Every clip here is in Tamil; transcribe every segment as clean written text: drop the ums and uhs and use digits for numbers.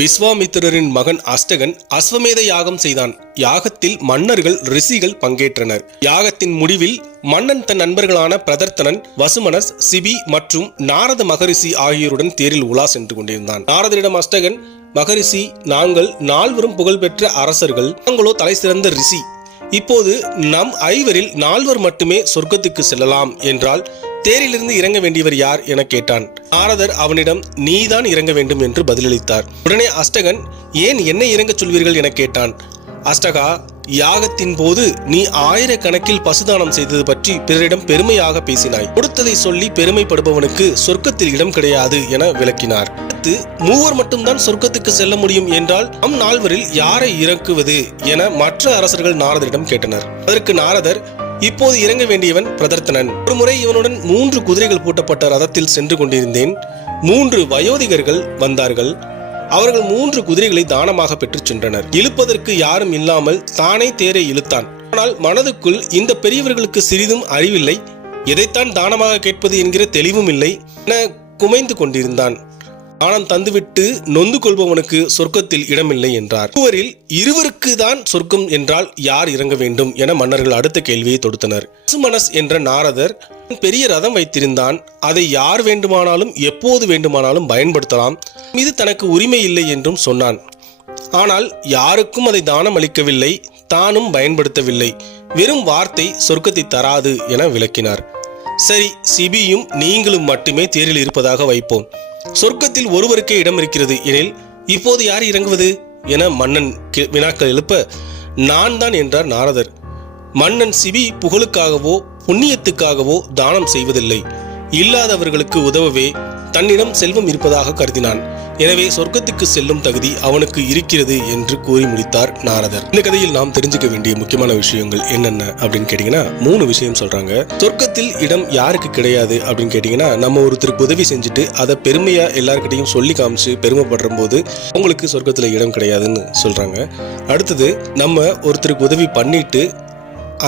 விஸ்வாமித்திரரின் மகன் அஷ்டகன் அஸ்வமேத யாகம் செய்தான். யாகத்தில் மன்னர்கள் ரிஷிகள் பங்கேற்றனர். யாகத்தின் முடிவில் மன்னன் தன் நண்பர்களான பிரதர்த்தனன், வசுமனஸ், சிபி மற்றும் நாரத மகரிஷி ஆகியோருடன் தேரில் உலா சென்று கொண்டிருந்தான். நாரதரிடம் அஷ்டகன், மகரிஷி, நாங்கள் நால்வரும் புகழ்பெற்ற அரசர்கள், நாங்களோ தலை சிறந்த ரிஷி. இப்போது நம் ஐவரில் நால்வர் மட்டுமே சொர்க்கத்துக்கு செல்லலாம் என்றால் தேரிலிருந்து இறங்க வேண்டியவர் யார் என கேட்டான். நாரதர் அவனிடம் நீதான் இறங்க வேண்டும் என்று பதிலளித்தார். உடனே அஷ்டகன், ஏன் என்னை இறங்கச் சொல்வீர்கள் என கேட்டான். அஷ்டகா, யாகத்தின் போது நீ ஆயிரக்கணக்கில் பசுதானம் செய்தது பற்றி பிறரிடம் பெருமையாக பேசினாய். கொடுத்ததை சொல்லி பெருமைப்படுபவனுக்கு சொர்க்கத்தில் இடம் கிடையாது என விளக்கினார். அடுத்து, மூவர் மட்டும்தான் சொர்க்கத்துக்கு செல்ல முடியும் என்றால் நம் நால்வரில் யாரை இறக்குவது என மற்ற அரசர்கள் நாரதரிடம் கேட்டனர். அதற்கு நாரதர், இப்போது இறங்க வேண்டியவன் பிரதர்த்தனன். ஒரு முறை இவனுடன் 3 குதிரைகள் பூட்டப்பட்ட ரதத்தில் சென்று கொண்டிருந்தேன். 3 வயோதிகர்கள் வந்தார்கள். அவர்கள் 3 குதிரைகளை தானமாக பெற்று சென்றனர். இழுப்பதற்கு யாரும் இல்லாமல் தானே தேரை இழுத்தான். ஆனால் மனதுக்குள் இந்த பெரியவர்களுக்கு சிறிதும் அறிவில்லை, எதைத்தான் தானமாக கேட்பது என்கிற தெளிவும் இல்லை என குமைந்து கொண்டிருந்தான். தானம் தந்துவிட்டு நொந்து கொள்பவனுக்கு சொர்க்கத்தில் இடமில்லை என்றார். இருவருக்கு தான் சொர்க்கம் என்றால் யார் இறங்க வேண்டும் என மன்னர்கள் அடுத்த கேள்வியை தொடுத்தனர். வசுமனஸ் என்ற நாரதர் பெரிய ரதம் வைத்திருந்தான். அதை யார் வேண்டுமானாலும் எப்போது வேண்டுமானாலும் பயன்படுத்தலாம், மீது தனக்கு உரிமை இல்லை என்றும் சொன்னான். ஆனால் யாருக்கும் அதை தானம் அளிக்கவில்லை, தானும் பயன்படுத்தவில்லை. வெறும் வார்த்தை சொர்க்கத்தை தராது என விளக்கினார். சரி, சிபியும் நீங்களும் மட்டுமே தேரில் இருப்பதாக வைப்போம். சொர்க்கத்தில் ஒருவருக்கே இடம் இருக்கிறது எனில் இப்போது யார் இறங்குவது என மன்னன் வினாக்கள் எழுப்ப நான் தான் என்றார் நாரதர். மன்னன் சிபி புகழுக்காகவோ புண்ணியத்துக்காகவோ தானம் செய்வதில்லை, இல்லாதவர்களுக்கு உதவவே தன்னிடம் செல்வம் இருப்பதாக கருதினான். எனவே சொர்க்கத்துக்கு செல்லும் தகுதி அவனுக்கு இருக்கிறது என்று கூறி முடித்தார் நாரதர். இந்த கதையில் நாம் தெரிஞ்சுக்க வேண்டிய முக்கியமான விஷயங்கள் என்னென்ன அப்படின்னு கேட்டீங்கன்னா 3 விஷயம் சொல்றாங்க. சொர்க்கத்தில் இடம் யாருக்கு கிடையாது அப்படின்னு கேட்டீங்கன்னா, நம்ம ஒருத்தருக்கு உதவி செஞ்சுட்டு அதை பெருமையா எல்லார்கிட்டையும் சொல்லி காமிச்சு பெருமைப்படுற போது உங்களுக்கு சொர்க்கத்துல இடம் கிடையாதுன்னு சொல்றாங்க. அடுத்தது, நம்ம ஒருத்தருக்கு உதவி பண்ணிட்டு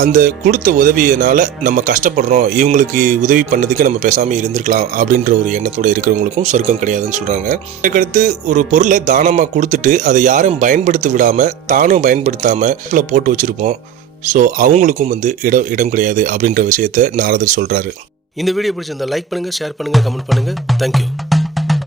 அந்த கொடுத்த உதவியினால நம்ம கஷ்டப்படுறோம், இவங்களுக்கு உதவி பண்ணதுக்கு நம்ம பேசாமல் இருந்திருக்கலாம் அப்படின்ற ஒரு எண்ணத்தோடு இருக்கிறவங்களுக்கும் சொர்க்கம் கிடையாதுன்னு சொல்கிறாங்க. அதுக்கடுத்து, ஒரு பொருளை தானமாக கொடுத்துட்டு அதை யாரும் பயன்படுத்த விடாமல் தானும் பயன்படுத்தாமல் போட்டு வச்சுருப்போம், ஸோ அவங்களுக்கும் இடம் கிடையாது அப்படின்ற விஷயத்த நாரதர் சொல்கிறாரு. இந்த வீடியோ பிடிச்சிருந்தா லைக் பண்ணுங்கள், ஷேர் பண்ணுங்கள், கமெண்ட் பண்ணுங்கள். தேங்க்யூ.